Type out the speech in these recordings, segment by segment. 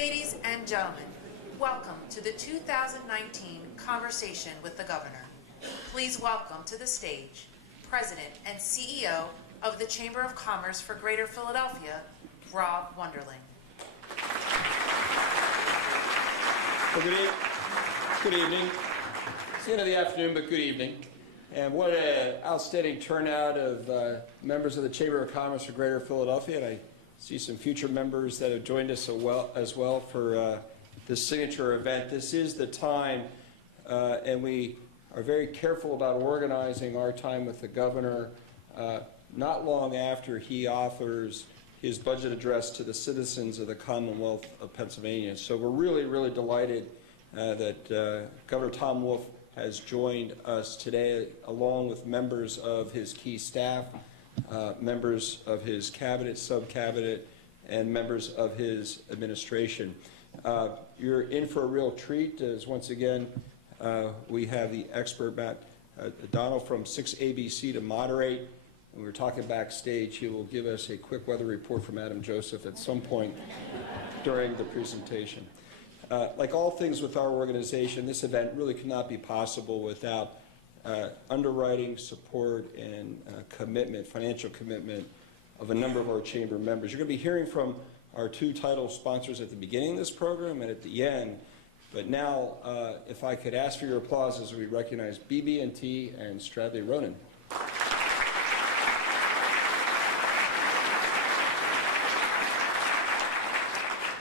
Ladies and gentlemen, welcome to the 2019 Conversation with the Governor. Please welcome to the stage President and CEO of the Chamber of Commerce for Greater Philadelphia, Rob Wunderling. Well, good evening. It's the end of the afternoon, but good evening. And what an outstanding turnout of members of the Chamber of Commerce for Greater Philadelphia. And I see some future members that have joined us as well for this signature event. This is the time, and we are very careful about organizing our time with the governor not long after he offers his budget address to the citizens of the Commonwealth of Pennsylvania. So we're really, really delighted that Governor Tom Wolf has joined us today, along with members of his key staff, members of his cabinet, sub-cabinet, and members of his administration. You're in for a real treat, as once again we have the expert Matt O'Donnell from 6ABC to moderate. When we were talking backstage, he will give us a quick weather report from Adam Joseph at some point during the presentation. Like all things with our organization, this event really could not be possible without underwriting, support, and commitment, financial commitment of a number of our chamber members. You're going to be hearing from our two title sponsors at the beginning of this program and at the end. But now, if I could ask for your applause as we recognize BB&T and Stradley Ronan.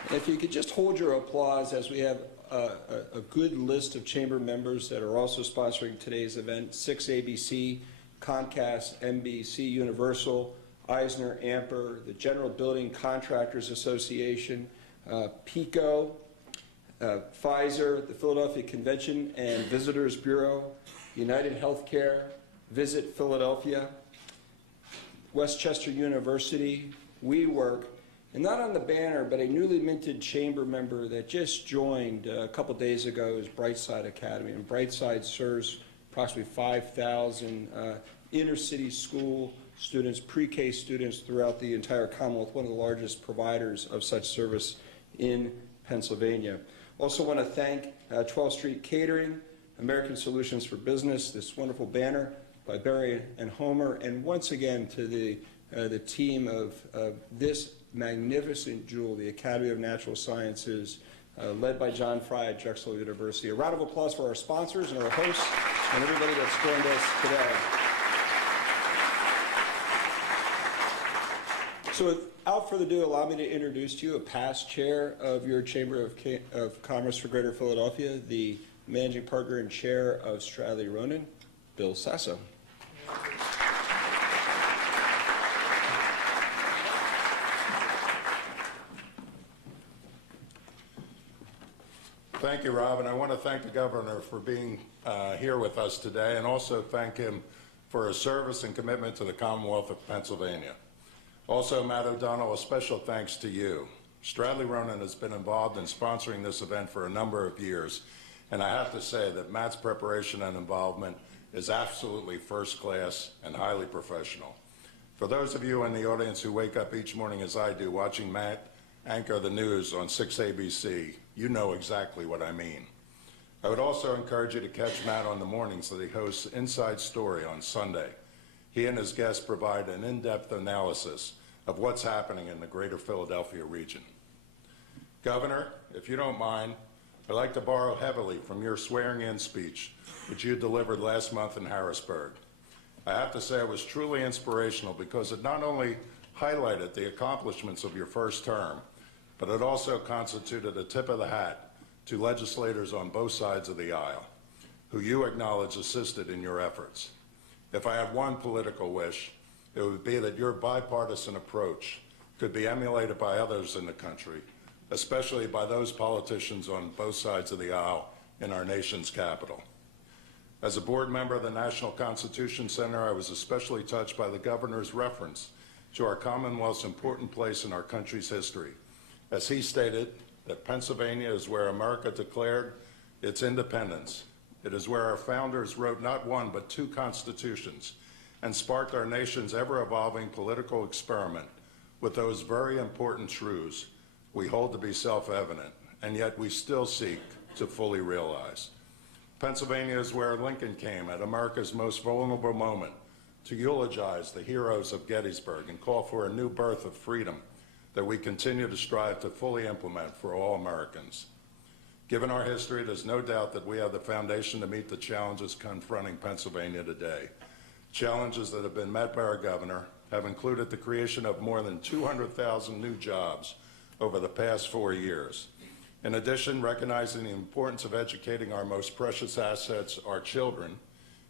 If you could just hold your applause as we have a good list of chamber members that are also sponsoring today's event: 6ABC, Comcast, NBC Universal, Eisner Amper, the General Building Contractors Association, PECO, Pfizer, the Philadelphia Convention and Visitors Bureau, United Healthcare, Visit Philadelphia, Westchester University, WeWork, and not on the banner, but a newly minted chamber member that just joined a couple days ago is Brightside Academy. And Brightside serves approximately 5,000 inner-city school students, pre-K students throughout the entire Commonwealth, one of the largest providers of such service in Pennsylvania. Also want to thank 12th Street Catering, American Solutions for Business, this wonderful banner by Barry and Homer, and once again to the team of this magnificent jewel, the Academy of Natural Sciences, led by John Fry at Drexel University. A round of applause for our sponsors and our hosts and everybody that's joined us today. So without further ado, allow me to introduce to you a past chair of your Chamber of Commerce for Greater Philadelphia, the managing partner and chair of Stradley Ronan, Bill Sasso. Thank you, Rob, and I want to thank the governor for being here with us today, and also thank him for his service and commitment to the Commonwealth of Pennsylvania. Also, Matt O'Donnell, a special thanks to you. Stradley Ronan has been involved in sponsoring this event for a number of years, and I have to say that Matt's preparation and involvement is absolutely first class and highly professional. For those of you in the audience who wake up each morning as I do, watching Matt anchor the news on 6ABC, you know exactly what I mean. I would also encourage you to catch Matt on the mornings that he hosts Inside Story on Sunday. He and his guests provide an in-depth analysis of what's happening in the greater Philadelphia region. Governor, if you don't mind, I'd like to borrow heavily from your swearing-in speech, which you delivered last month in Harrisburg. I have to say it was truly inspirational because it not only highlighted the accomplishments of your first term, but it also constituted a tip of the hat to legislators on both sides of the aisle, who you acknowledge assisted in your efforts. If I had one political wish, it would be that your bipartisan approach could be emulated by others in the country, especially by those politicians on both sides of the aisle in our nation's capital. As a board member of the National Constitution Center, I was especially touched by the governor's reference to our Commonwealth's important place in our country's history. As he stated, that Pennsylvania is where America declared its independence. It is where our founders wrote not one but two constitutions and sparked our nation's ever-evolving political experiment with those very important truths. we hold to be self-evident, and yet we still seek to fully realize. Pennsylvania is where Lincoln came at America's most vulnerable moment to eulogize the heroes of Gettysburg and call for a new birth of freedom that we continue to strive to fully implement for all Americans. Given our history, there's no doubt that we have the foundation to meet the challenges confronting Pennsylvania today. Challenges that have been met by our governor have included the creation of more than 200,000 new jobs over the past 4 years. In addition, recognizing the importance of educating our most precious assets, our children,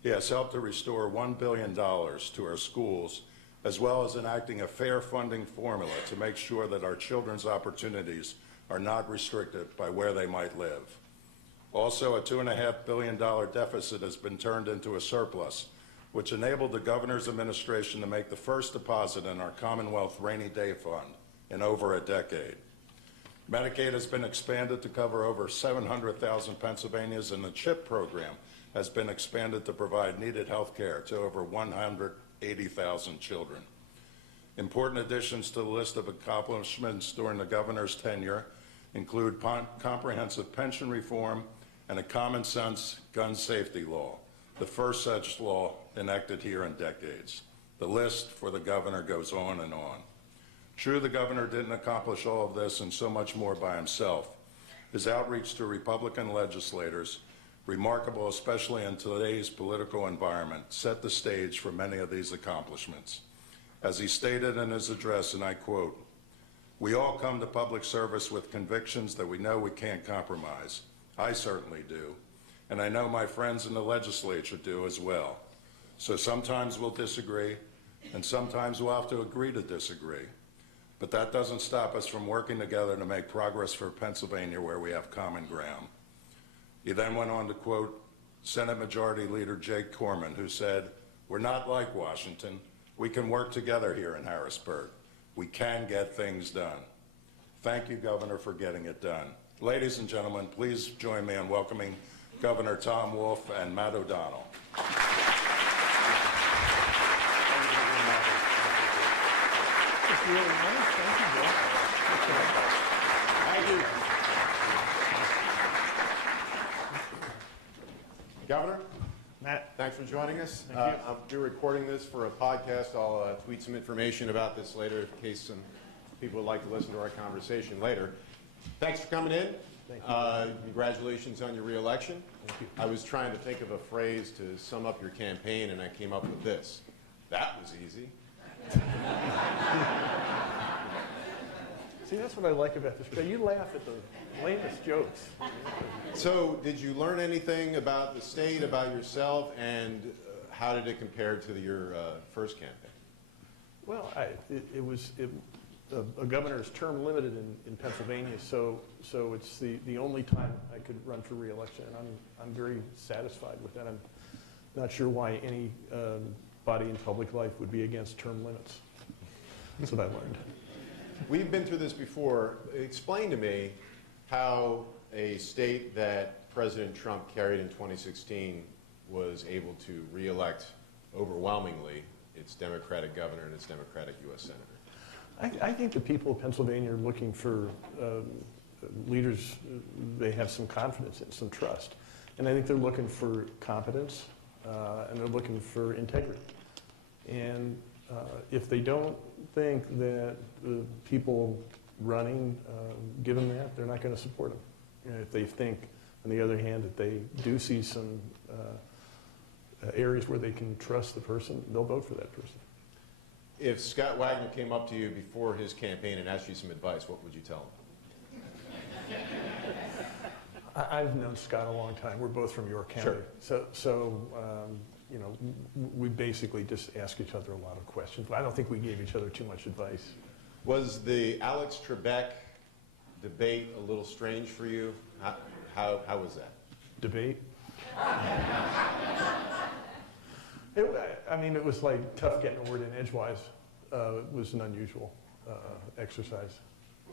he has helped to restore $1 billion to our schools, as well as enacting a fair funding formula to make sure that our children's opportunities are not restricted by where they might live. Also, a $2.5 billion deficit has been turned into a surplus, which enabled the governor's administration to make the first deposit in our Commonwealth Rainy Day Fund in over a decade. Medicaid has been expanded to cover over 700,000 Pennsylvanians, and the CHIP program has been expanded to provide needed health care to over 180,000 children. Important additions to the list of accomplishments during the governor's tenure include comprehensive pension reform and a common-sense gun safety law, the first such law enacted here in decades. The list for the governor goes on and on. True, the governor didn't accomplish all of this and so much more by himself. His outreach to Republican legislators, remarkable especially in today's political environment, set the stage for many of these accomplishments. As he stated in his address, and I quote, "We all come to public service with convictions that we know we can't compromise. I certainly do, and I know my friends in the legislature do as well. So sometimes we'll disagree, and sometimes we'll have to agree to disagree. But that doesn't stop us from working together to make progress for Pennsylvania where we have common ground." He then went on to quote Senate Majority Leader Jake Corman, who said, "We're not like Washington. We can work together here in Harrisburg. We can get things done." Thank you, Governor, for getting it done. Ladies and gentlemen, please join me in welcoming Governor Tom Wolf and Matt O'Donnell. Really nice. Thank you, Bill. Thank you. Governor, Matt, thanks for joining us. Thank you. I'll be recording this for a podcast. I'll tweet some information about this later in case some people would like to listen to our conversation later. Thanks for coming in. Thank you. Congratulations on your reelection. Thank you. I was trying to think of a phrase to sum up your campaign, and I came up with this. That was easy. See, that's what I like about this show. You laugh at the lamest jokes. So did you learn anything about the state, about yourself, and how did it compare to your first campaign? Well, a governor's term limited in Pennsylvania, so it's the only time I could run for re-election, and I'm very satisfied with that. I'm not sure why any body in public life would be against term limits. That's what I learned. We've been through this before. Explain to me how a state that President Trump carried in 2016 was able to re-elect overwhelmingly its Democratic governor and its Democratic U.S. senator. I think the people of Pennsylvania are looking for leaders they have some confidence in, some trust. And I think they're looking for competence, and they're looking for integrity. And if they don't think that the people running give them that, they're not going to support them. You know, if they think, on the other hand, that they do see some areas where they can trust the person, they'll vote for that person. If Scott Wagner came up to you before his campaign and asked you some advice, what would you tell him? I've known Scott a long time. We're both from York County. Sure. So you know, we basically just ask each other a lot of questions. But I don't think we gave each other too much advice. Was the Alex Trebek debate a little strange for you? How was that? Debate? I mean, it was like tough getting a word in edgewise. It was an unusual exercise.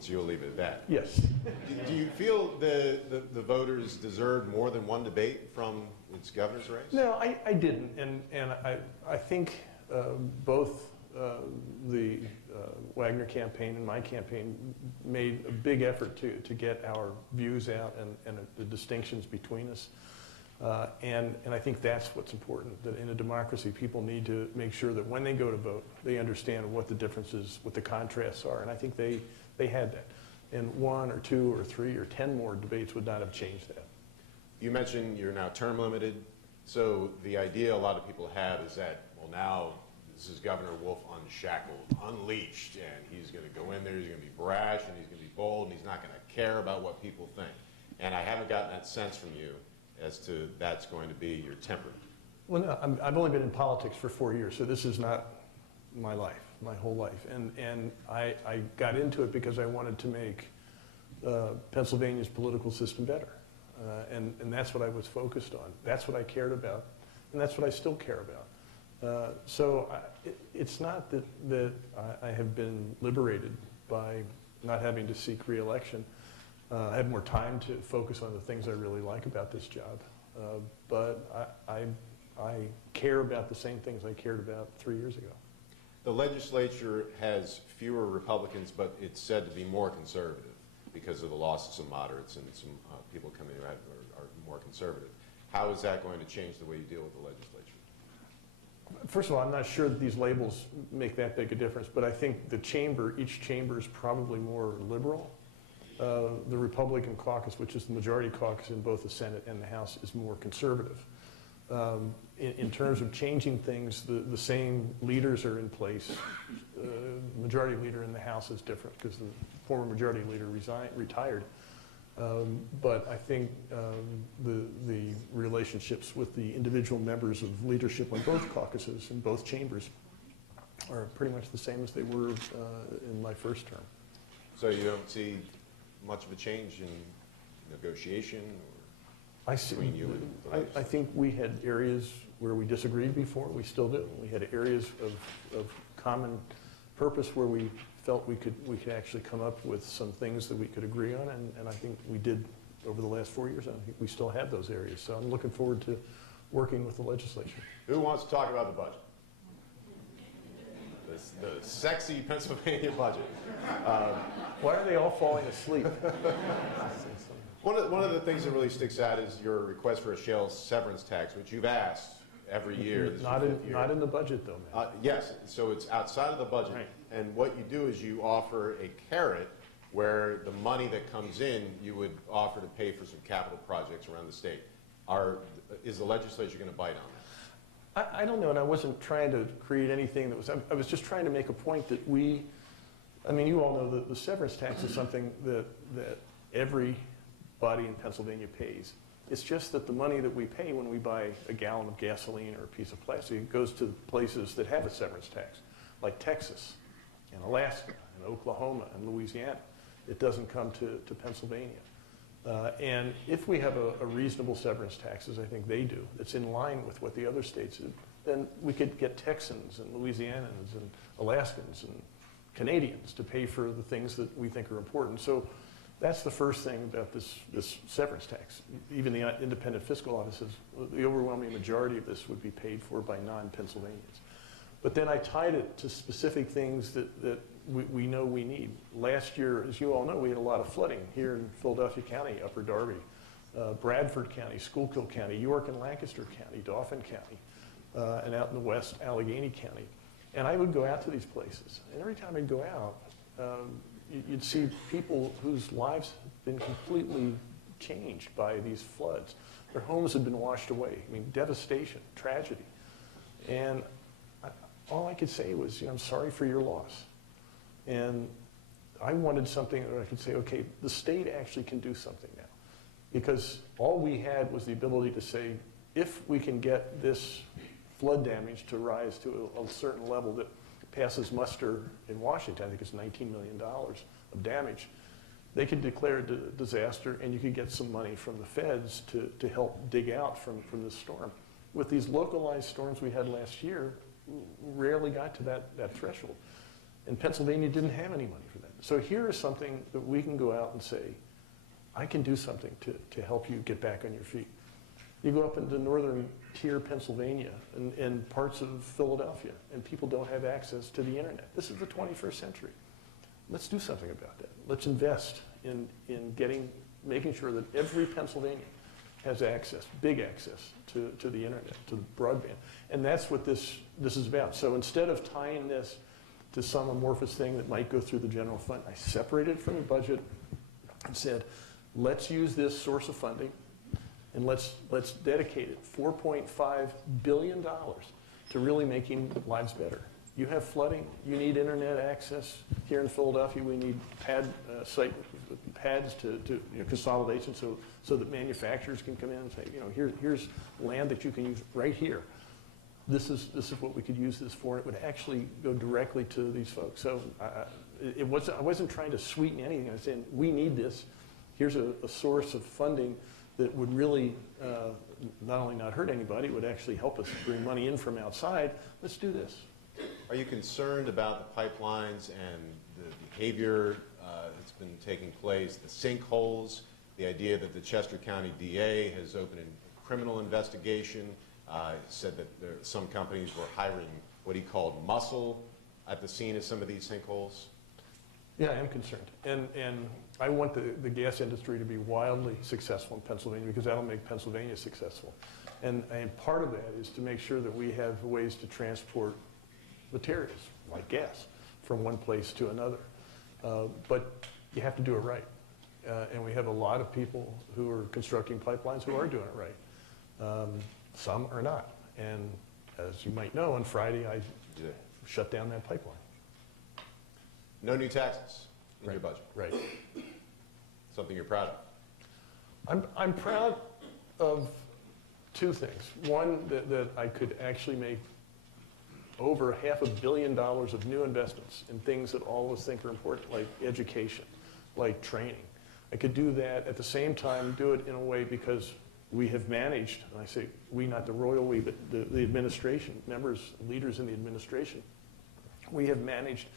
So you'll leave it at that? Yes. Do you feel the voters deserved more than one debate from its governor's race? No, I didn't. And I think both the Wagner campaign and my campaign made a big effort to get our views out and the distinctions between us. And I think that's what's important, that in a democracy, people need to make sure that when they go to vote, they understand what the differences, what the contrasts are. And I think they had that. And 1 or 2 or 3 or 10 more debates would not have changed that. You mentioned you're now term limited. So the idea a lot of people have is that, well, now this is Governor Wolf unshackled, unleashed, and he's going to go in there, he's going to be brash, and he's going to be bold, and he's not going to care about what people think. And I haven't gotten that sense from you as to that's going to be your temperament. Well, no, I've only been in politics for 4 years, so this is not my life, my whole life. And I got into it because I wanted to make Pennsylvania's political system better. And that's what I was focused on. That's what I cared about, and that's what I still care about. It's not that I have been liberated by not having to seek re-election. I have more time to focus on the things I really like about this job. But I care about the same things I cared about 3 years ago. The legislature has fewer Republicans, but it's said to be more conservative because of the loss of some moderates and some people coming in who are more conservative. How is that going to change the way you deal with the legislature? First of all, I'm not sure that these labels make that big a difference, but I think the chamber, each chamber is probably more liberal. The Republican caucus, which is the majority caucus in both the Senate and the House, is more conservative. In terms of changing things, the same leaders are in place. The majority leader in the House is different because the former majority leader retired. But I think the relationships with the individual members of leadership on both caucuses in both chambers are pretty much the same as they were in my first term. So you don't see much of a change in negotiation between you and I think we had areas where we disagreed before. We still do. We had areas of common purpose where we felt we could actually come up with some things that we could agree on, and I think we did over the last 4 years. I think we still have those areas. So I'm looking forward to working with the legislature. Who wants to talk about the budget? The sexy Pennsylvania budget. Why are they all falling asleep? One of the things that really sticks out is your request for a shale severance tax, which you've asked every year. Not in the budget, though, man. Yes, so it's outside of the budget. Right. And what you do is you offer a carrot where the money that comes in, you would offer to pay for some capital projects around the state. Is the legislature going to bite on that? I don't know, and I wasn't trying to create anything that was, I was just trying to make a point that you all know that the severance tax is something that everybody in Pennsylvania pays. It's just that the money that we pay when we buy a gallon of gasoline or a piece of plastic goes to places that have a severance tax, like Texas and Alaska and Oklahoma and Louisiana. It doesn't come to Pennsylvania. And if we have a reasonable severance tax, as I think they do, that's in line with what the other states do, then we could get Texans and Louisianans and Alaskans and Canadians to pay for the things that we think are important. So that's the first thing about this severance tax. Even the independent fiscal offices, the overwhelming majority of this would be paid for by non-Pennsylvanians. But then I tied it to specific things that we know we need. Last year, as you all know, we had a lot of flooding here in Philadelphia County, Upper Darby, Bradford County, Schuylkill County, York and Lancaster County, Dauphin County, and out in the west, Allegheny County. And I would go out to these places. And every time I'd go out, you'd see people whose lives had been completely changed by these floods. Their homes had been washed away. I mean, devastation, tragedy. And all I could say was, I'm sorry for your loss. And I wanted something that I could say, okay, the state actually can do something now. Because all we had was the ability to say, if we can get this flood damage to rise to a certain level that passes muster in Washington, I think it's $19 million of damage, they could declare a disaster and you could get some money from the feds to help dig out from this storm. With these localized storms we had last year, rarely got to that threshold. And Pennsylvania didn't have any money for that. So here is something that we can go out and say, I can do something to help you get back on your feet. You go up into northern tier Pennsylvania and parts of Philadelphia, and people don't have access to the internet. This is the 21st century. Let's do something about that. Let's invest in making sure that every Pennsylvanian has access, big access to the internet, to the broadband. And that's what this is about. So instead of tying this to some amorphous thing that might go through the general fund, I separated it from the budget and said, let's use this source of funding and let's dedicate it, $4.5 billion, to really making lives better. You have flooding, you need internet access. Here in Philadelphia, we need pads to consolidation so that manufacturers can come in and say, here's land that you can use right here. This is what we could use this for. It would actually go directly to these folks. So I wasn't trying to sweeten anything. I was saying, we need this. Here's a source of funding that would really not only not hurt anybody, it would actually help us bring money in from outside. Let's do this. Are you concerned about the pipelines and the behavior that's been taking place, the sinkholes, the idea that the Chester County DA has opened a criminal investigation, said that some companies were hiring what he called muscle at the scene of some of these sinkholes? Yeah, I am concerned. And I want the gas industry to be wildly successful in Pennsylvania because that'll make Pennsylvania successful. And part of that is to make sure that we have ways to transport materials, like gas, from one place to another. But you have to do it right. And we have a lot of people who are constructing pipelines who are doing it right. Some are not. And as you might know, on Friday, I shut down that pipeline. No new taxes in your budget. Right. Something you're proud of. I'm proud of two things. One, that I could actually make over $500 million of new investments in things that all of us think are important, like education, like training. I could do that at the same time, do it in a way because we have managed, and I say we, not the royal we, but the administration, leaders in the administration, we have managed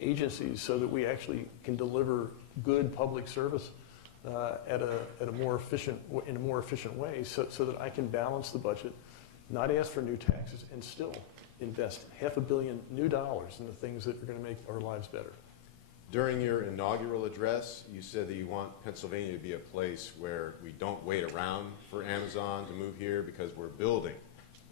agencies so that we actually can deliver good public service in a more efficient way so that I can balance the budget, not ask for new taxes, and still invest $500 million new dollars in the things that are going to make our lives better. During your inaugural address, you said that you want Pennsylvania to be a place where we don't wait around for Amazon to move here because we're building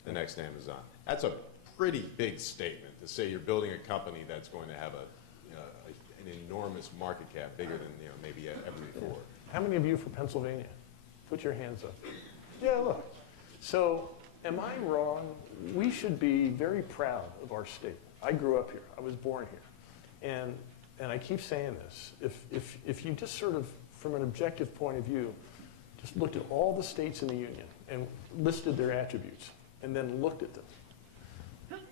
the next Amazon. That's a pretty big statement to say you're building a company that's going to have an enormous market cap, bigger than maybe ever before. How many of you for Pennsylvania? Put your hands up. Yeah, look. So am I wrong? We should be very proud of our state. I grew up here. I was born here. And I keep saying this. If you just sort of, from an objective point of view, just looked at all the states in the union and listed their attributes and then looked at them,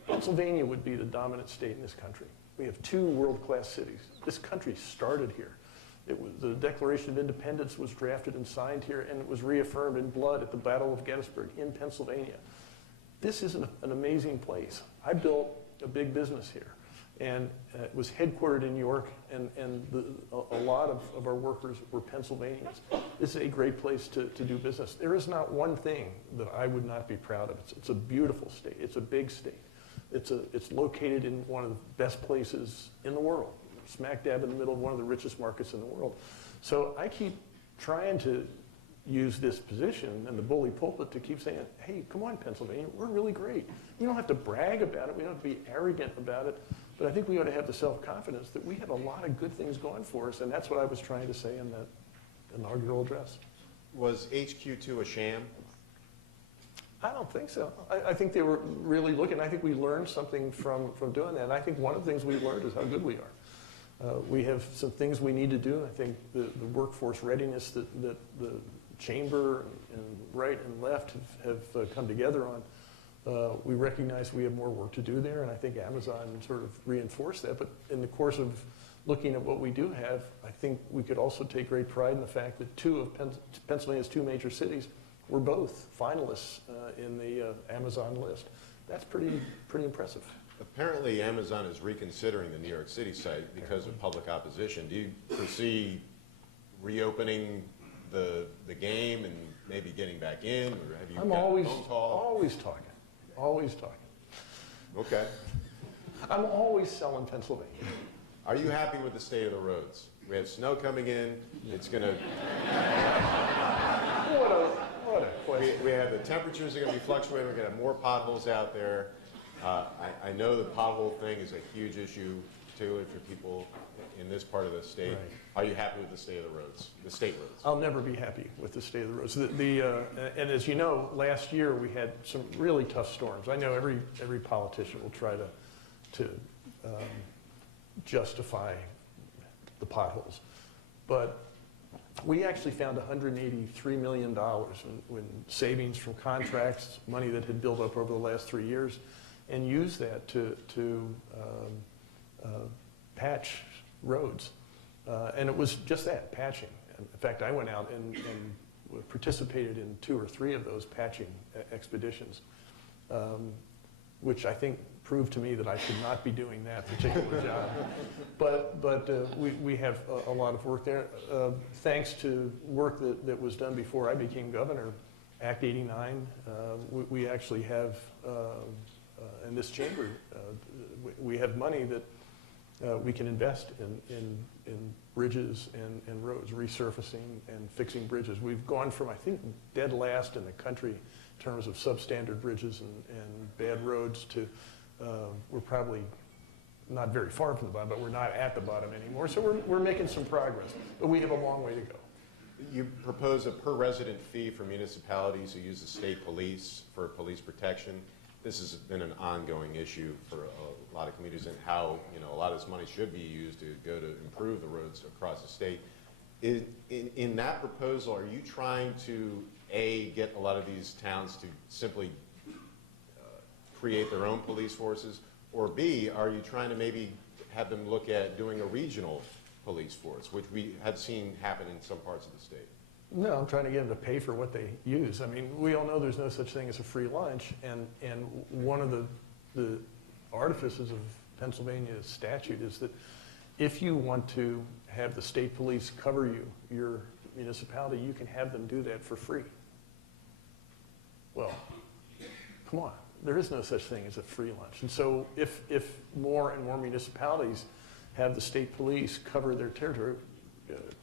Pennsylvania would be the dominant state in this country. We have 2 world-class cities. This country started here. The Declaration of Independence was drafted and signed here, and it was reaffirmed in blood at the Battle of Gettysburg in Pennsylvania. This is an amazing place. I built a big business here, and it was headquartered in York, and a lot of our workers were Pennsylvanians. This is a great place to do business. There is not one thing that I would not be proud of. It's a beautiful state. It's a big state. It's located in one of the best places in the world, smack dab in the middle of one of the richest markets in the world. So I keep trying to use this position and the bully pulpit to keep saying, hey, come on, Pennsylvania, we're really great. You don't have to brag about it. We don't have to be arrogant about it. But I think we ought to have the self-confidence that we have a lot of good things going for us, and that's what I was trying to say in that inaugural address. Was HQ2 a sham? I don't think so. I think they were really looking. I think we learned something from doing that. And I think one of the things we learned is how good we are. We have some things we need to do. I think the workforce readiness that the chamber and right and left have come together on, we recognize we have more work to do there, and I think Amazon sort of reinforced that. But in the course of looking at what we do have, I think we could also take great pride in the fact that 2 of Pennsylvania's 2 major cities were both finalists in the Amazon list. That's pretty impressive. Apparently, Amazon is reconsidering the New York City site because of public opposition. Do you foresee reopening the game and maybe getting back in, or have you I'm got a always, phone call? always talking, always talking. Okay. I'm always selling Pennsylvania. Are you happy with the state of the roads? We have snow coming in. It's going to. What a question. We have the temperatures are going to be fluctuating. We're going to have more potholes out there. I know the pothole thing is a huge issue too for people in this part of the state. Right. Are you happy with the state of the roads, the state roads? I'll never be happy with the state of the roads. And as you know, last year we had some really tough storms. I know every politician will try to justify the potholes, but we actually found $183 million in savings from contracts, money that had built up over the last 3 years, and used that to patch roads. And it was just that, patching. In fact, I went out and participated in 2 or 3 of those patching expeditions, which I think proved to me that I should not be doing that particular job. But we have a lot of work there. Thanks to work that was done before I became governor, Act 89, we actually have, in this chamber, we have money that we can invest in bridges and roads, resurfacing and fixing bridges. We've gone from, I think, dead last in the country in terms of substandard bridges and bad roads to we're probably not very far from the bottom, but we're not at the bottom anymore. So we're making some progress, but we have a long way to go. You propose a per resident fee for municipalities who use the state police for police protection. This has been an ongoing issue for a lot of communities, and how a lot of this money should be used to go to improve the roads across the state. In that proposal, are you trying to get a lot of these towns to simply create their own police forces, or B, are you trying to maybe have them look at doing a regional police force, which we have seen happen in some parts of the state? No, I'm trying to get them to pay for what they use. I mean, we all know there's no such thing as a free lunch, and one of the artifices of Pennsylvania's statute is that if you want to have the state police cover your municipality, you can have them do that for free. Well, come on. There is no such thing as a free lunch. And so if more and more municipalities have the state police cover their territory,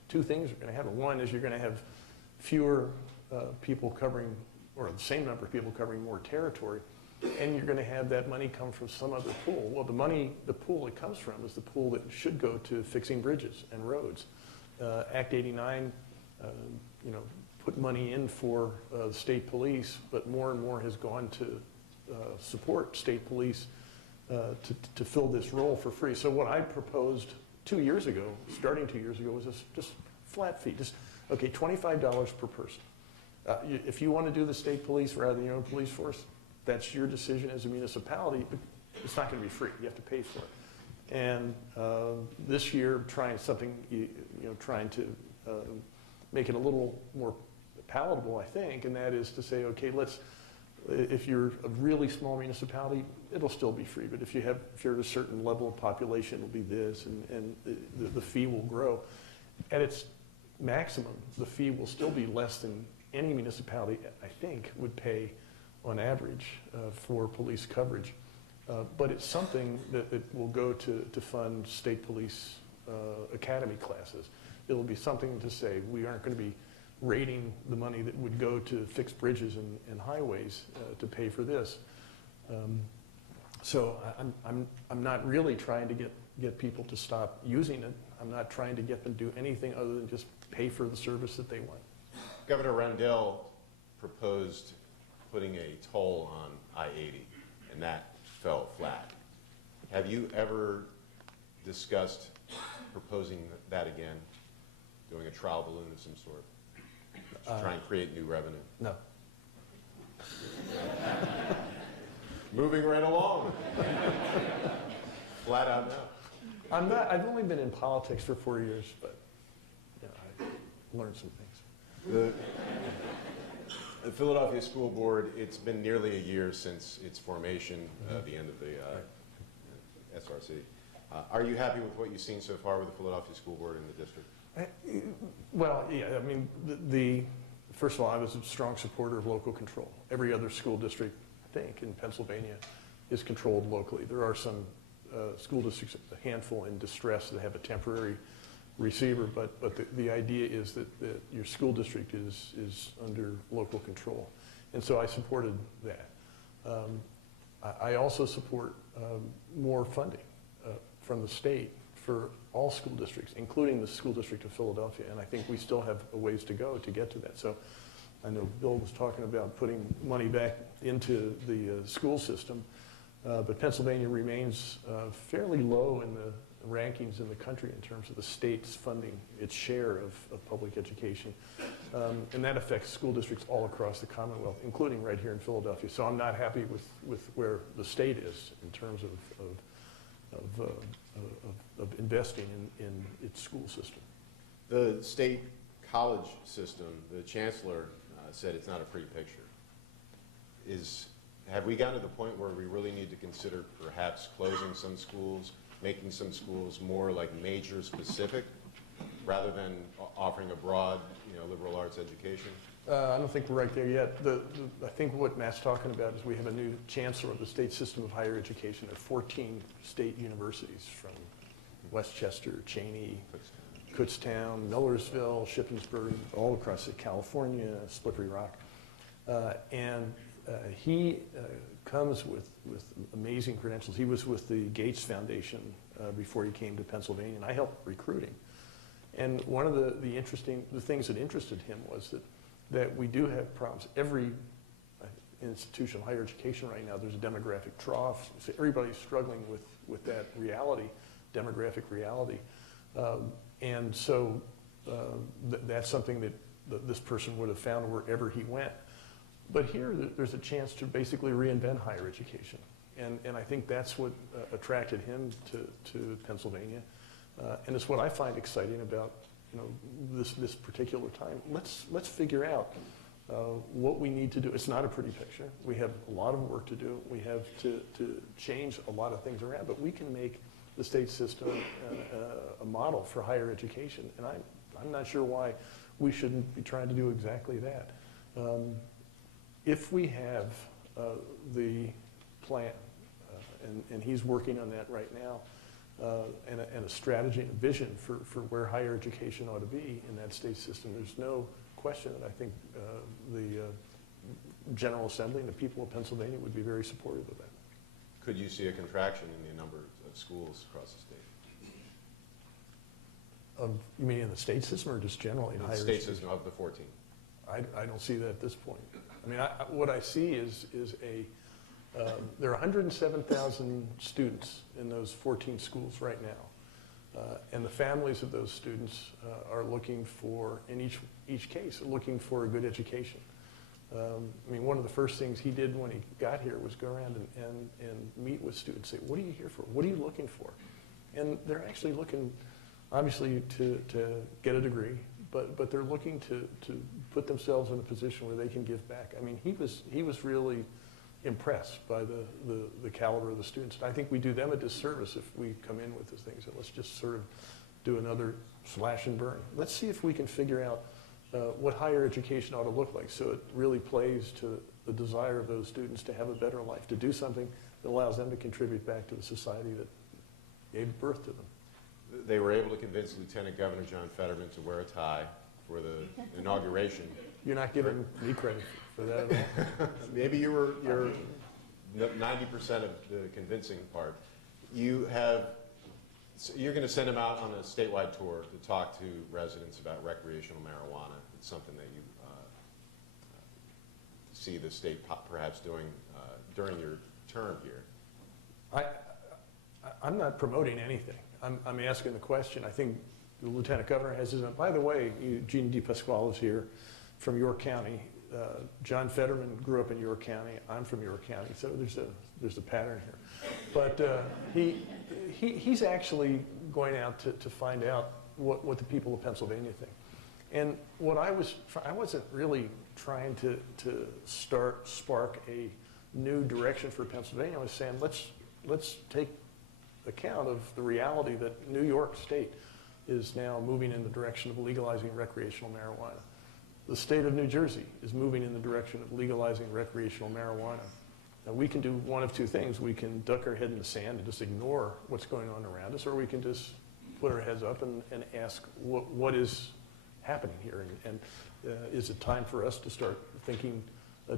2 things are going to happen. One is you're going to have fewer people covering, or the same number of people covering more territory, and you're going to have that money come from some other pool. Well, the pool it comes from is the pool that should go to fixing bridges and roads. Act 89, put money in for the state police, but more and more has gone to support state police to fill this role for free. So what I proposed 2 years ago, starting 2 years ago, was just flat fee. Just, okay, $25 per person. If you want to do the state police rather than your own police force, that's your decision as a municipality, but it's not going to be free. You have to pay for it. And this year, trying to make it a little more palatable, I think, and that is to say, okay, if you're a really small municipality, it'll still be free. But if you're at a certain level of population, it'll be this, and the fee will grow. At its maximum, the fee will still be less than any municipality, I think, would pay on average for police coverage. But it's something that will go to fund state police academy classes. It'll be something to say we aren't going to be rating the money that would go to fix bridges and highways to pay for this. So I'm not really trying to get people to stop using it. I'm not trying to get them to do anything other than just pay for the service that they want. Governor Rendell proposed putting a toll on I-80, and that fell flat. Have you ever discussed proposing that again, doing a trial balloon of some sort? To try and create new revenue? No. Moving right along. Flat out no. I've only been in politics for 4 years, but I learned some things. The Philadelphia School Board, it's been nearly a year since its formation, the end of the SRC. Are you happy with what you've seen so far with the Philadelphia School Board in the district? Well, yeah, I mean, the First of all, I was a strong supporter of local control. Every other school district, I think, in Pennsylvania is controlled locally. There are some school districts, a handful in distress that have a temporary receiver, but the idea is that your school district is under local control. And so I supported that. I also support more funding from the state for all school districts, including the school district of Philadelphia, and I think we still have a ways to go to get to that. So I know Bill was talking about putting money back into the school system, but Pennsylvania remains fairly low in the rankings in the country in terms of the state's funding its share of public education. And that affects school districts all across the Commonwealth, including right here in Philadelphia. So I'm not happy with where the state is in terms of investing in its school system. The state college system, the chancellor said it's not a pretty picture. Have we gotten to the point where we really need to consider perhaps closing some schools, making some schools more like major specific, rather than offering a broad, liberal arts education? I don't think we're right there yet. I think what Matt's talking about is we have a new chancellor of the state system of higher education at 14 state universities, from Westchester, Cheney, Kutztown, Millersville, Shippensburg, all across California, Slippery Rock. And he comes with amazing credentials. He was with the Gates Foundation before he came to Pennsylvania, and I helped recruit him. And one of the things that interested him was that we do have problems. Every institution of higher education right now, there's a demographic trough. So everybody's struggling with that reality, demographic reality. And so that's something that this person would have found wherever he went. But here, there's a chance to basically reinvent higher education. And I think that's what attracted him to Pennsylvania. And it's what I find exciting about this particular time. Let's figure out what we need to do. It's not a pretty picture. We have a lot of work to do. We have to change a lot of things around, but we can make the state system a model for higher education. And I'm not sure why we shouldn't be trying to do exactly that. If we have the plan, and he's working on that right now, and a strategy and a vision for where higher education ought to be in that state system, there's no question that I think the General Assembly and the people of Pennsylvania would be very supportive of that. Could you see a contraction in the number of schools across the state? You mean in the state system or just generally in higher The state education? system of the 14. I don't see that at this point. I mean, what I see is there are 107,000 students in those 14 schools right now. And the families of those students are looking for, in each case, are looking for a good education. I mean, one of the first things he did when he got here was go around and meet with students, say, what are you here for? What are you looking for? And they're actually looking, obviously, to get a degree, but they're looking to put themselves in a position where they can give back. I mean, he was really impressed by the caliber of the students. And I think we do them a disservice if we come in with the things that let's just sort of do another slash and burn. Let's see if we can figure out what higher education ought to look like so it really plays to the desire of those students to have a better life, to do something that allows them to contribute back to the society that gave birth to them. They were able to convince Lieutenant Governor John Fetterman to wear a tie for the inauguration. You're not giving me credit for that at all. Maybe you're 90% of the convincing part. You're going to send him out on a statewide tour to talk to residents about recreational marijuana. It's something that you see the state perhaps doing during your term here. I'm not promoting anything. I'm asking the question. I think the Lieutenant Governor has his own. By the way, Eugene DePasquale is here from York County. John Fetterman grew up in York County. I'm from York County, so there's a pattern here. But he's actually going out to find out what the people of Pennsylvania think. And what I wasn't really trying to spark a new direction for Pennsylvania. I was saying let's take account of the reality that New York State is now moving in the direction of legalizing recreational marijuana. the state of New Jersey is moving in the direction of legalizing recreational marijuana. Now, we can do one of two things. We can duck our head in the sand and just ignore what's going on around us, or we can just put our heads up and ask what is happening here, and is it time for us to start thinking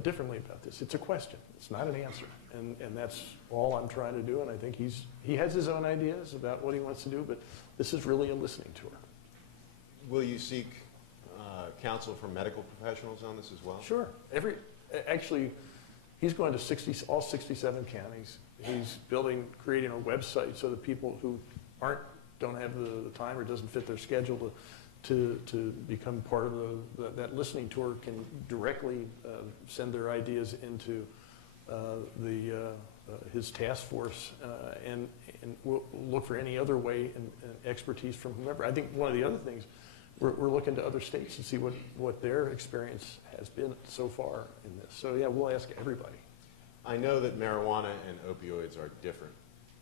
differently about this? It's a question. It's not an answer, and that's all I'm trying to do, and I think he has his own ideas about what he wants to do, but this is really a listening tour. Will you seek counsel from medical professionals on this as well? Sure. Actually, he's going to all 67 counties. He's creating a website so that people who don't have the time or doesn't fit their schedule to become part of that listening tour can directly send their ideas into his task force and we'll look for any other way and expertise from whomever. I think one of the other things, we're looking to other states to see what their experience has been so far in this. So yeah, we'll ask everybody. I know that marijuana and opioids are different,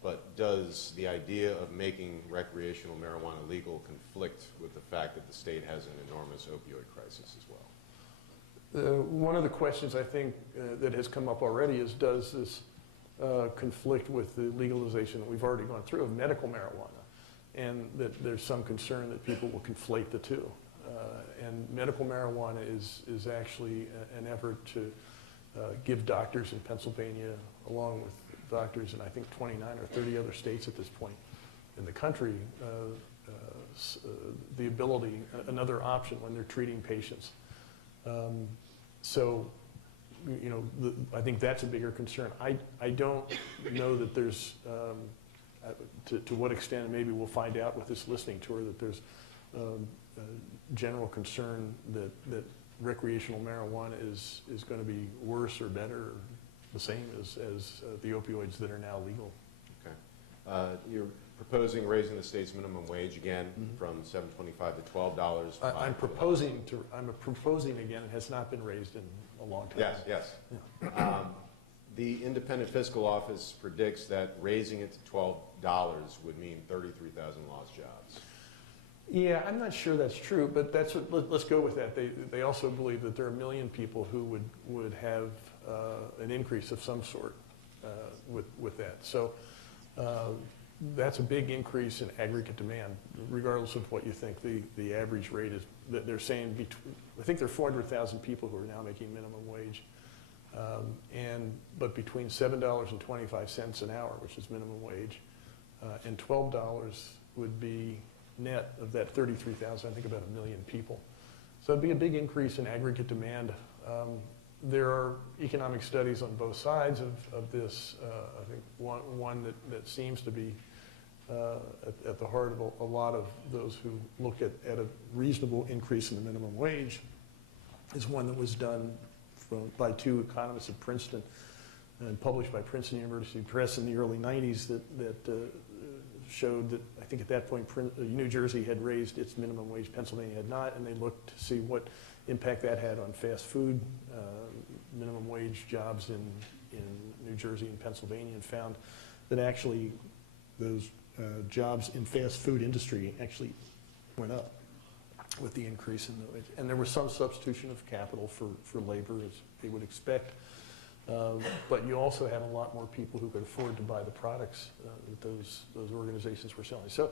but does the idea of making recreational marijuana legal conflict with the fact that the state has an enormous opioid crisis as well? One of the questions I think that has come up already is, does this conflict with the legalization that we've already gone through of medical marijuana? And that there's some concern that people will conflate the two. And medical marijuana is actually an effort to give doctors in Pennsylvania, along with doctors in I think 29 or 30 other states at this point in the country, the ability, another option when they're treating patients. So, you know, I think that's a bigger concern. I don't know that there's, to what extent, maybe we'll find out with this listening tour, that there's general concern that recreational marijuana is going to be worse or better or the same as the opioids that are now legal. Okay. You're proposing raising the state's minimum wage again from $7.25 to $12. I'm proposing again. It has not been raised in a long time. Yes. Yeah. The Independent Fiscal Office predicts that raising it to $12 would mean 33,000 lost jobs. Yeah, I'm not sure that's true, but let's go with that. They also believe that there are 1 million people who would have an increase of some sort with that. So that's a big increase in aggregate demand, regardless of what you think the average rate is. They're saying, I think there are 400,000 people who are now making minimum wage. But between $7.25 an hour, which is minimum wage, and $12 would be net of that 33,000, I think about 1 million people. So it'd be a big increase in aggregate demand. There are economic studies on both sides of this. I think one that seems to be at the heart of a lot of those who look at a reasonable increase in the minimum wage is one that was done by 2 economists at Princeton and published by Princeton University Press in the early 90s that showed that I think at that point New Jersey had raised its minimum wage, Pennsylvania had not, and they looked to see what impact that had on fast food minimum wage jobs in New Jersey and Pennsylvania, and found that actually those jobs in fast food industry actually went up with the increase in the wage. And there was some substitution of capital for labor, as they would expect. But you also had a lot more people who could afford to buy the products that those organizations were selling. So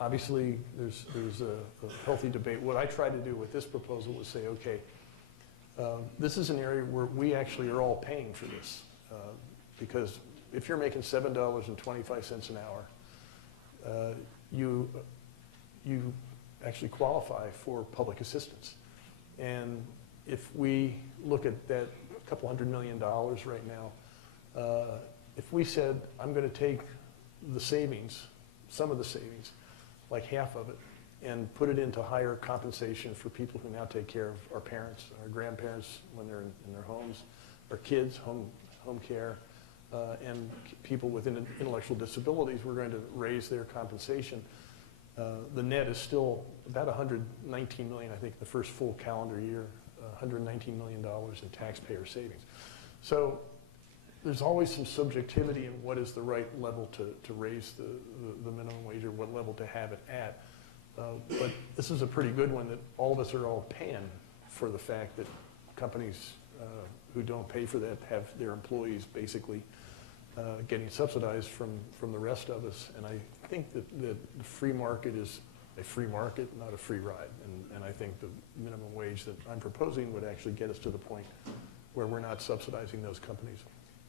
obviously there's a healthy debate. What I tried to do with this proposal was say, okay, this is an area where we actually are all paying for this. Because if you're making $7.25 an hour, you actually qualify for public assistance. And if we look at that couple $100 million right now, if we said, I'm going to take the savings, some of the savings, like half of it, and put it into higher compensation for people who now take care of our parents, our grandparents when they're in their homes, our kids, home care, and people with intellectual disabilities, we're going to raise their compensation. The net is still about $119 million, I think, the first full calendar year, $119 million in taxpayer savings. So there's always some subjectivity in what is the right level to raise the minimum wage or what level to have it at. But this is a pretty good one that all of us are all paying for the fact that companies who don't pay for that have their employees basically getting subsidized from the rest of us. And I think that the free market is a free market, not a free ride. And I think the minimum wage that I'm proposing would actually get us to the point where we're not subsidizing those companies.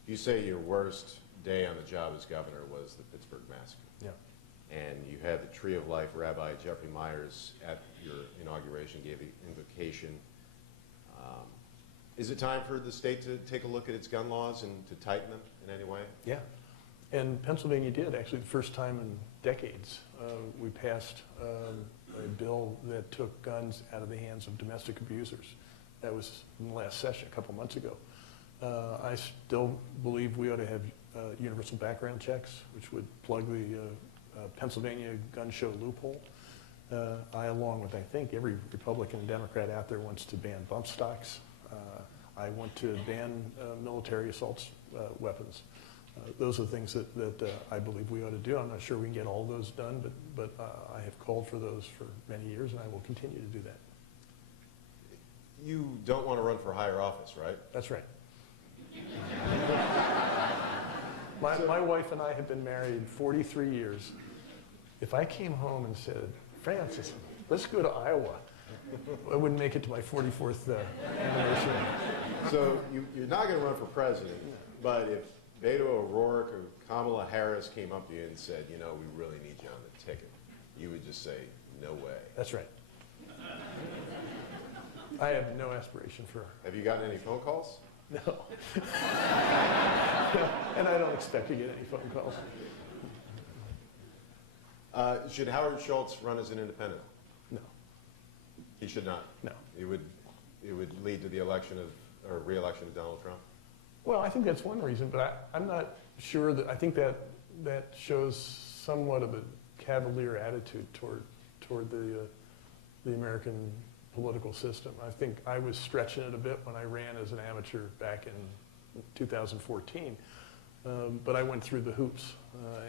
You say your worst day on the job as governor was the Pittsburgh massacre. Yeah. And you had the Tree of Life Rabbi Jeffrey Myers at your inauguration, gave the invocation. Is it time for the state to take a look at its gun laws and to tighten them in any way? Yeah. And Pennsylvania did, actually, the first time in decades. We passed a bill that took guns out of the hands of domestic abusers. That was in the last session, a couple months ago. I still believe we ought to have universal background checks, which would plug the Pennsylvania gun show loophole. I, along with, I think, every Republican and Democrat out there wants to ban bump stocks. I want to ban military assault weapons. Those are the things that I believe we ought to do. I'm not sure we can get all those done, but I have called for those for many years, and I will continue to do that. You don't want to run for higher office, right? That's right. My wife and I have been married 43 years. If I came home and said, Francis, let's go to Iowa, I wouldn't make it to my 44th anniversary. So you're not going to run for president, but if Beto O'Rourke or Kamala Harris came up to you and said, you know, we really need you on the ticket, you would just say, no way. That's right. I have no aspiration for her. Have you gotten any phone calls? No. And I don't expect to get any phone calls. Should Howard Schultz run as an independent? No. He should not? No. It would lead to the election of, or re-election of Donald Trump? Well, I think that's one reason, but I'm not sure that, I think that shows somewhat of a cavalier attitude toward the American political system. I think I was stretching it a bit when I ran as an amateur back in 2014, but I went through the hoops,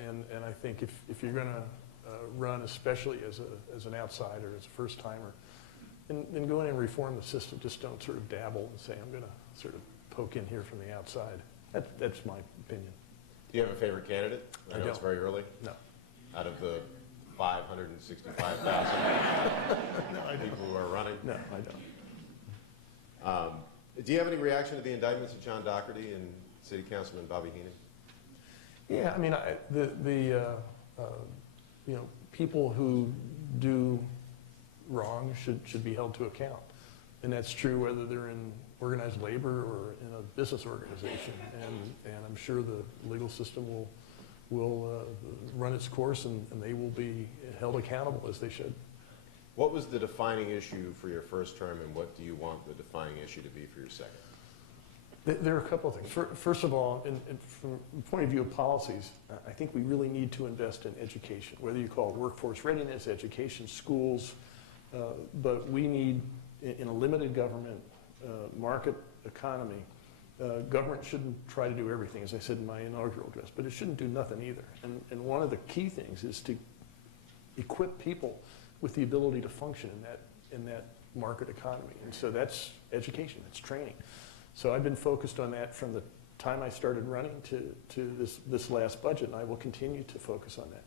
and I think if you're going to run, especially as an outsider, as a first-timer, then go in and reform the system. Just don't sort of dabble and say, I'm going to sort of poke in here from the outside. That's my opinion. Do you have a favorite candidate? I know don't. It's very early. No. Out of the 565,000 people who are running? No, I don't. Do you have any reaction to the indictments of John Doherty and City Councilman Bobby Heenan? Yeah, I mean, you know, people who do wrong should be held to account. And that's true whether they're in organized labor or in a business organization. And I'm sure the legal system will run its course, and they will be held accountable as they should. What was the defining issue for your first term, and what do you want the defining issue to be for your second? There are a couple of things. First of all, from the point of view of policies, I think we really need to invest in education, whether you call it workforce readiness, education, schools, but we need, in a limited government market economy, government shouldn't try to do everything, as I said in my inaugural address, but it shouldn't do nothing either. And one of the key things is to equip people with the ability to function in that market economy. And so that's education, that's training. So I've been focused on that from the time I started running to this last budget, and I will continue to focus on that.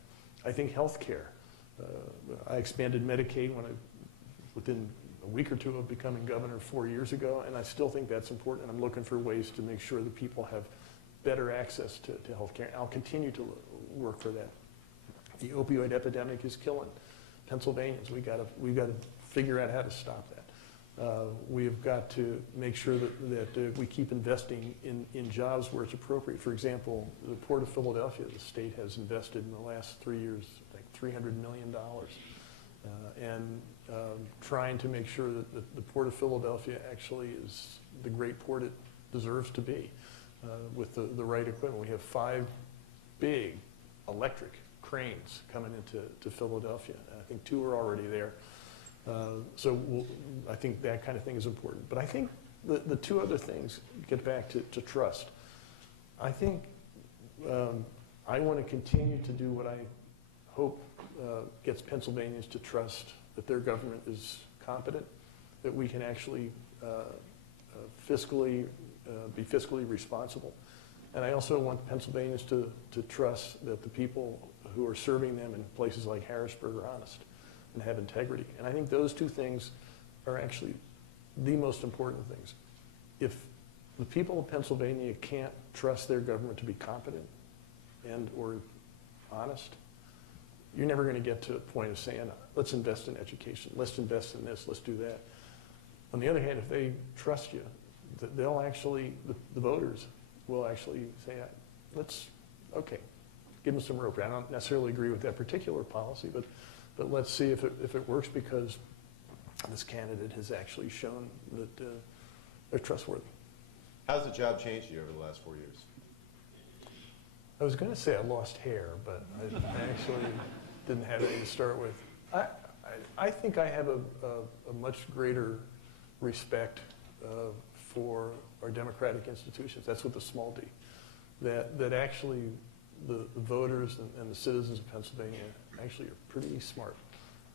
I think health care. I expanded Medicaid within a week or two of becoming governor 4 years ago, and I still think that's important, and I'm looking for ways to make sure that people have better access to health care. I'll continue to work for that. The opioid epidemic is killing Pennsylvanians. We've got to figure out how to stop that. We've got to make sure that we keep investing in jobs where it's appropriate. For example, the Port of Philadelphia, the state has invested in the last 3 years like $300 million, and trying to make sure that the Port of Philadelphia actually is the great port it deserves to be with the right equipment. We have 5 big electric cranes coming into Philadelphia. I think 2 are already there. So I think that kind of thing is important. But I think the 2 other things get back to trust. I think I want to continue to do what I hope gets Pennsylvanians to trust that their government is competent, that we can actually be fiscally responsible. And I also want Pennsylvanians to trust that the people who are serving them in places like Harrisburg are honest and have integrity. And I think those two things are actually the most important things. If the people of Pennsylvania can't trust their government to be competent and or honest, you're never going to get to a point of saying, let's invest in education, let's invest in this, let's do that. On the other hand, if they trust you, they'll actually, the voters will actually say, okay, give them some rope. I don't necessarily agree with that particular policy, but let's see if it works, because this candidate has actually shown that they're trustworthy. How's the job changed you over the last 4 years? I was going to say I lost hair, but I actually didn't have any to start with. I think I have a much greater respect for our democratic institutions. That's with a small d. That actually the voters and the citizens of Pennsylvania actually are pretty smart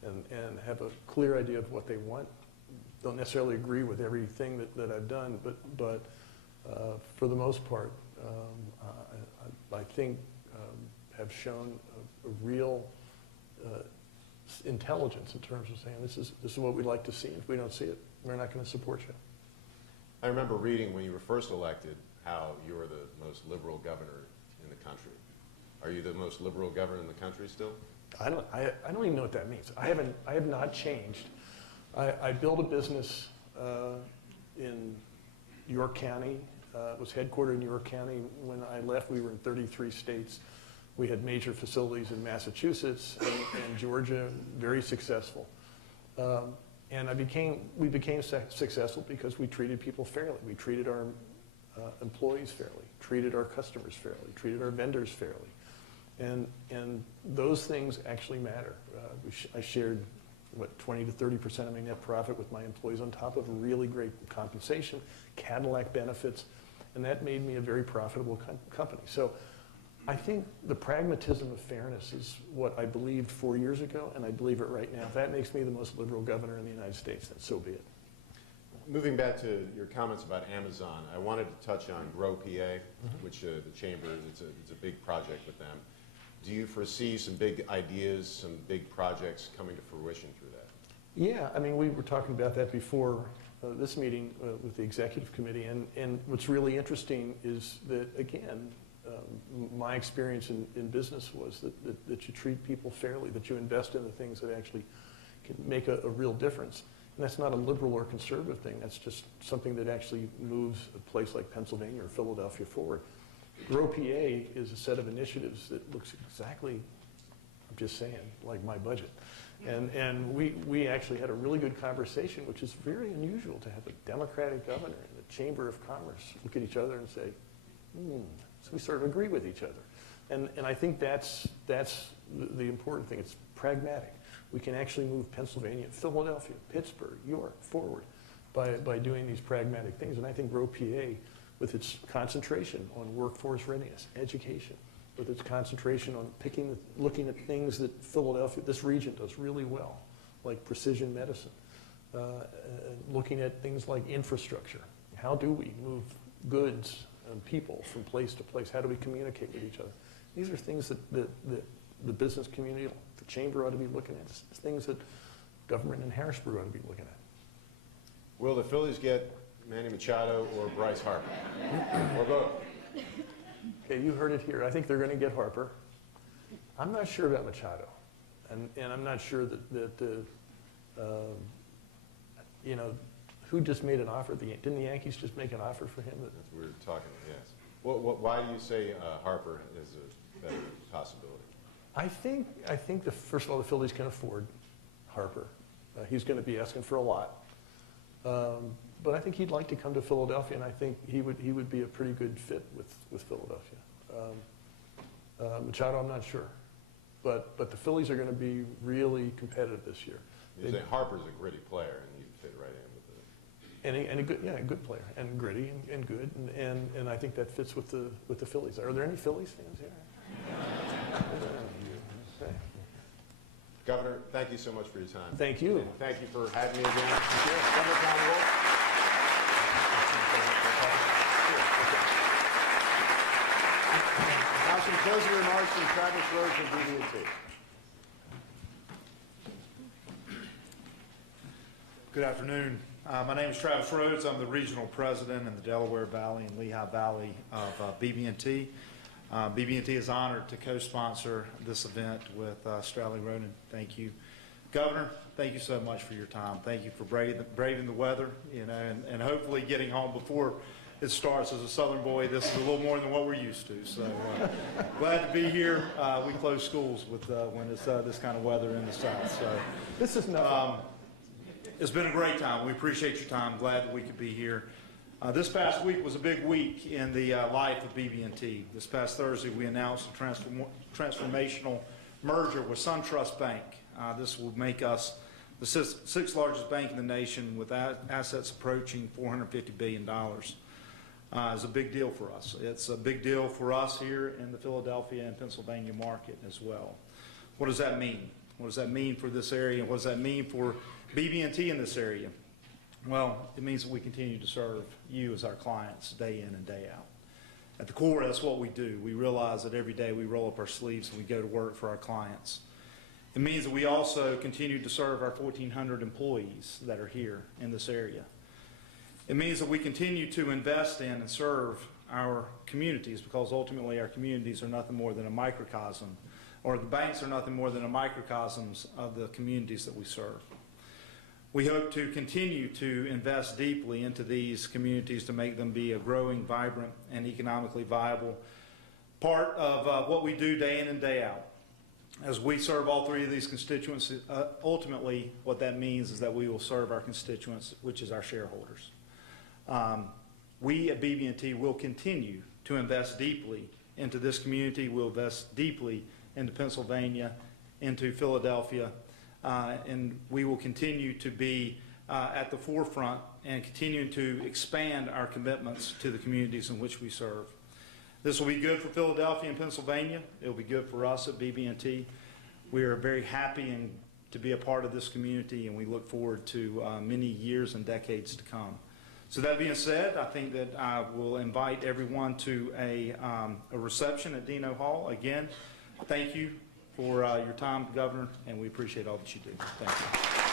and have a clear idea of what they want. Don't necessarily agree with everything that I've done, but for the most part, I think have shown a real intelligence in terms of saying this is what we'd like to see. If we don't see it, we're not going to support you. I remember reading when you were first elected how you were the most liberal governor in the country. Are you the most liberal governor in the country still? I don't even know what that means. I have not changed. I built a business in York County. It was headquartered in York County. When I left, we were in 33 states. We had major facilities in Massachusetts and Georgia, very successful. And we became successful because we treated people fairly. We treated our employees fairly, treated our customers fairly, treated our vendors fairly. And those things actually matter. I shared, 20 to 30% of my net profit with my employees on top of really great compensation, Cadillac benefits, and that made me a very profitable company. So I think the pragmatism of fairness is what I believed 4 years ago, and I believe it right now. If that makes me the most liberal governor in the United States, then so be it. Moving back to your comments about Amazon, I wanted to touch on Grow PA, which the Chamber, it's a big project with them. Do you foresee some big ideas, some big projects coming to fruition through that? Yeah, I mean, we were talking about that before this meeting with the executive committee, and what's really interesting is that, again, my experience in business was that you treat people fairly, that you invest in the things that actually can make a real difference. And that's not a liberal or conservative thing. That's just something that actually moves a place like Pennsylvania or Philadelphia forward. Grow PA is a set of initiatives that looks exactly, I'm just saying, like my budget. And we actually had a really good conversation, which is very unusual to have a Democratic governor and the Chamber of Commerce look at each other and say, so we sort of agree with each other. And I think that's the important thing. It's pragmatic. We can actually move Pennsylvania, Philadelphia, Pittsburgh, York forward by doing these pragmatic things. And I think Grow PA, with its concentration on workforce readiness, education, with its concentration on looking at things that Philadelphia, this region does really well, like precision medicine, looking at things like infrastructure. How do we move goods and people from place to place? How do we communicate with each other? These are things that the business community, the Chamber ought to be looking at. It's things that government in Harrisburg ought to be looking at. Will the Phillies get Manny Machado or Bryce Harper? Or both? Okay, you heard it here. I think they're going to get Harper. I'm not sure about Machado. And I'm not sure that who just made an offer? Didn't the Yankees just make an offer for him? We were talking, yes. Why do you say Harper is a better possibility? I think first of all, the Phillies can afford Harper. He's going to be asking for a lot. But I think he'd like to come to Philadelphia, and I think he would be a pretty good fit with Philadelphia. Machado, I'm not sure. But the Phillies are going to be really competitive this year. You say Harper's a gritty player, and you'd fit right in with it. And a good player, and gritty and good, and I think that fits with the Phillies. Are there any Phillies fans here? Governor, thank you so much for your time. Thank you. And thank you for having me again. Governor Tom Wolf. Now some closing remarks from Travis Rhodes from BB&T. Good afternoon. My name is Travis Rhodes. I'm the regional president in the Delaware Valley and Lehigh Valley of BB&T. BB&T is honored to co-sponsor this event with Strally Ronan. Thank you. Governor, thank you so much for your time. Thank you for braving the weather, and hopefully getting home before it starts. As a Southern boy, this is a little more than what we're used to. So glad to be here. We close schools when it's this kind of weather in the South. So This is not. it's been a great time. We appreciate your time. Glad that we could be here. This past week was a big week in the life of BB&T. This past Thursday, we announced a transformational merger with SunTrust Bank. This will make us the sixth largest bank in the nation with assets approaching $450 billion. It's a big deal for us. It's a big deal for us here in the Philadelphia and Pennsylvania market as well. What does that mean? What does that mean for this area? What does that mean for BB&T in this area? Well, it means that we continue to serve you as our clients day in and day out. At the core, that's what we do. We realize that every day we roll up our sleeves and we go to work for our clients. It means that we also continue to serve our 1,400 employees that are here in this area. It means that we continue to invest in and serve our communities, because ultimately our communities are nothing more than a microcosm, or the banks are nothing more than a microcosms of the communities that we serve. We hope to continue to invest deeply into these communities to make them be a growing, vibrant, and economically viable part of what we do day in and day out. As we serve all three of these constituents, ultimately what that means is that we will serve our constituents, which is our shareholders. We at BB&T will continue to invest deeply into this community. We'll invest deeply into Pennsylvania, into Philadelphia, and we will continue to be at the forefront and continuing to expand our commitments to the communities in which we serve. This will be good for Philadelphia and Pennsylvania. It will be good for us at BB&T. We are very happy to be a part of this community, and we look forward to many years and decades to come. So that being said, I think that I will invite everyone to a reception at Dino Hall. Again, thank you for your time, Governor, and we appreciate all that you do. Thank you.